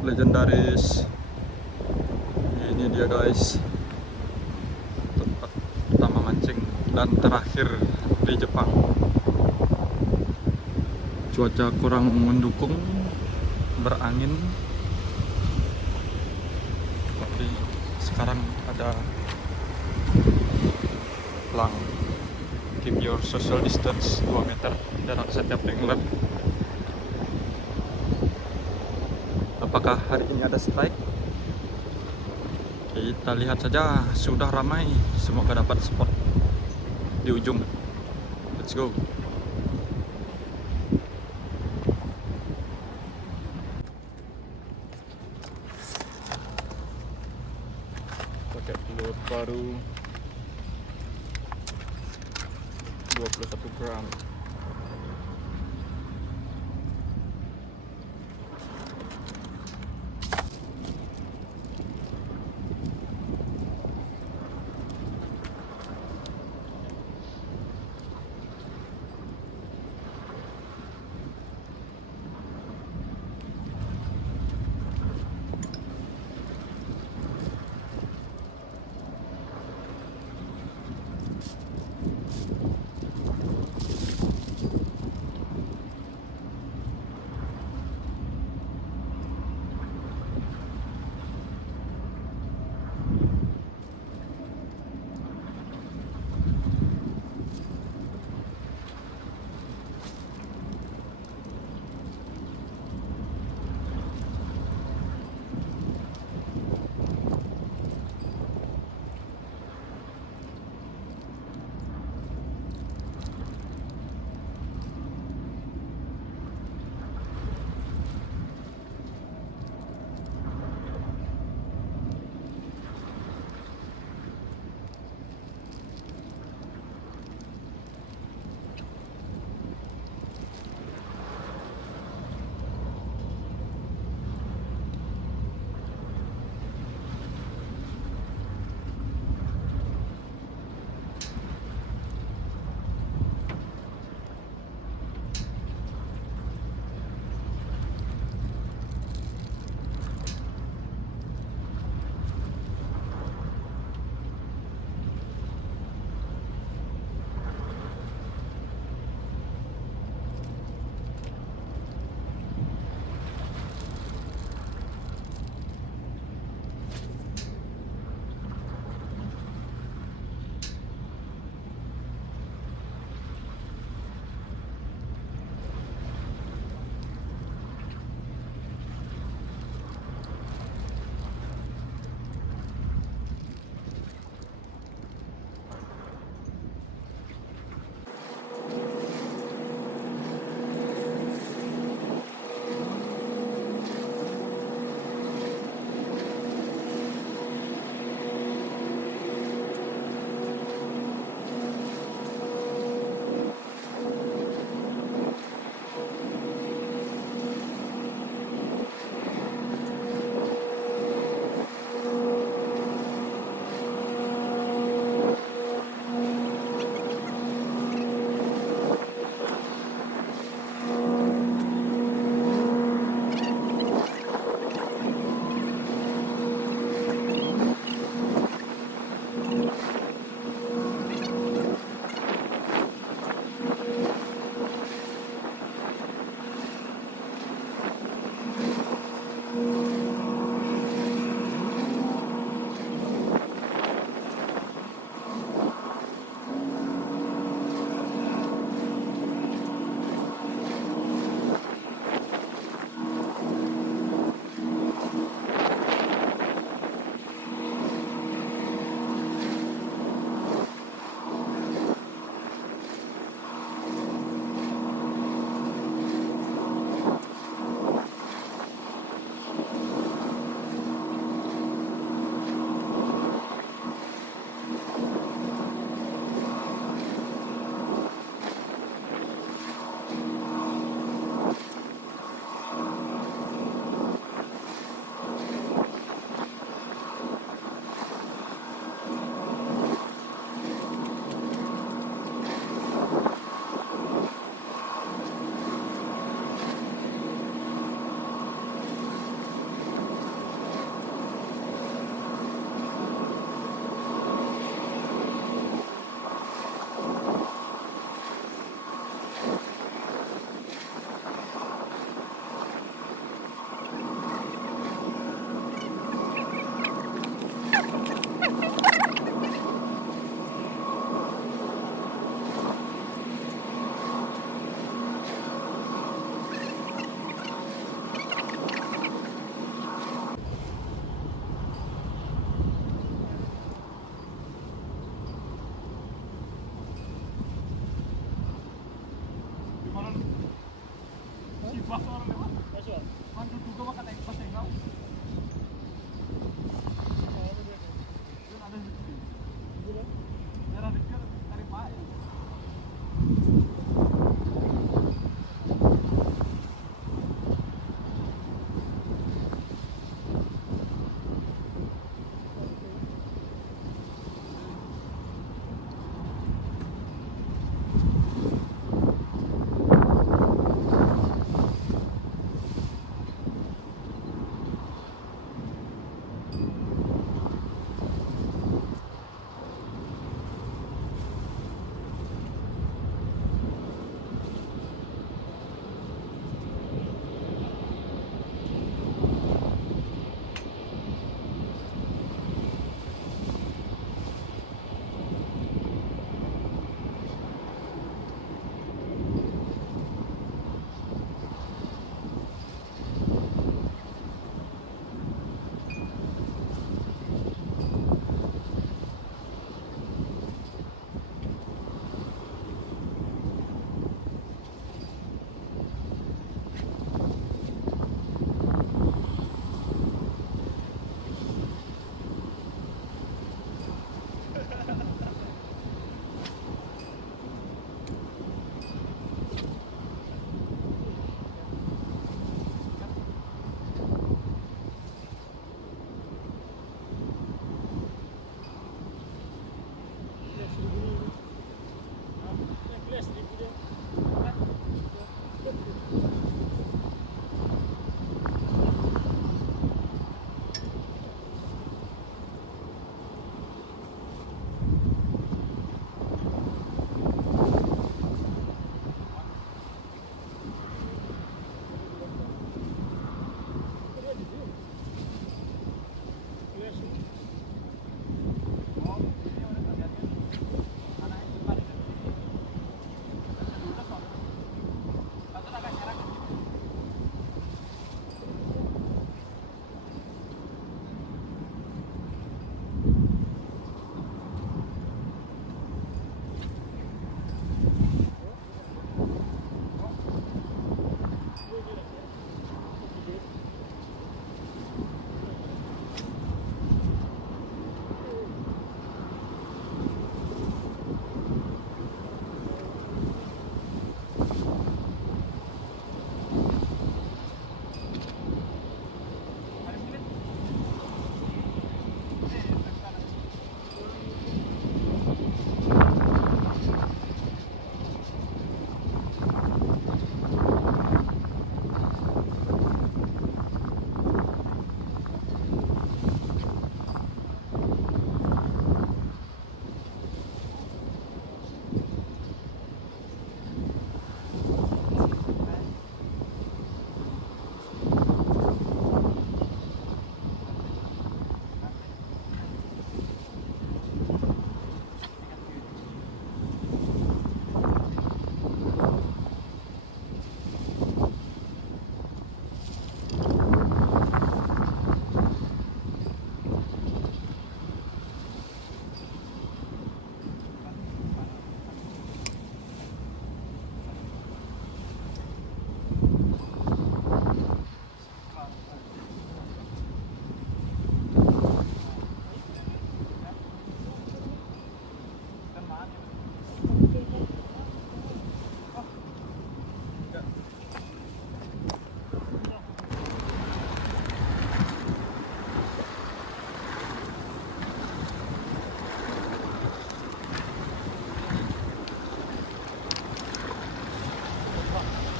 legendaris. Ini dia guys, tempat pertama mancing dan terakhir di Jepang. Cuaca kurang mendukung, berangin, tapi sekarang ada pelang keep your social distance 2 meter jarak setiap angler. Apakah hari ini ada strike? Kita lihat saja, sudah ramai, semoga dapat spot di ujung. Let's go. Pakai telur baru 21 gram.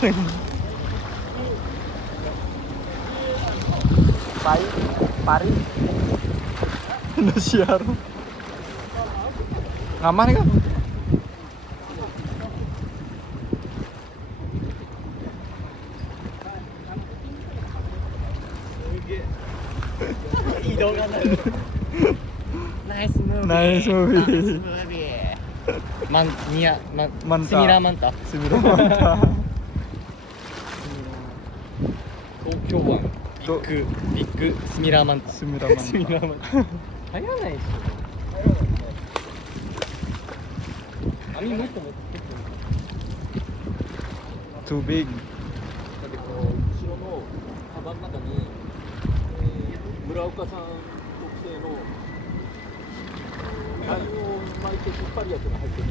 Pari. Indosiar. Ngaman kan? Nice movie. Nice movie. Manta. Manta. Manta. Sembilan manta. 東京湾とビッグスミラーマンタ。 Sembilan スミ manta. ラーマンタ。入らないでしょ。網もっと持ってきて。 Too big. だけど後ろのカバンの中に、村岡さん特製のラインを巻いて引っ張るやつが入ってる。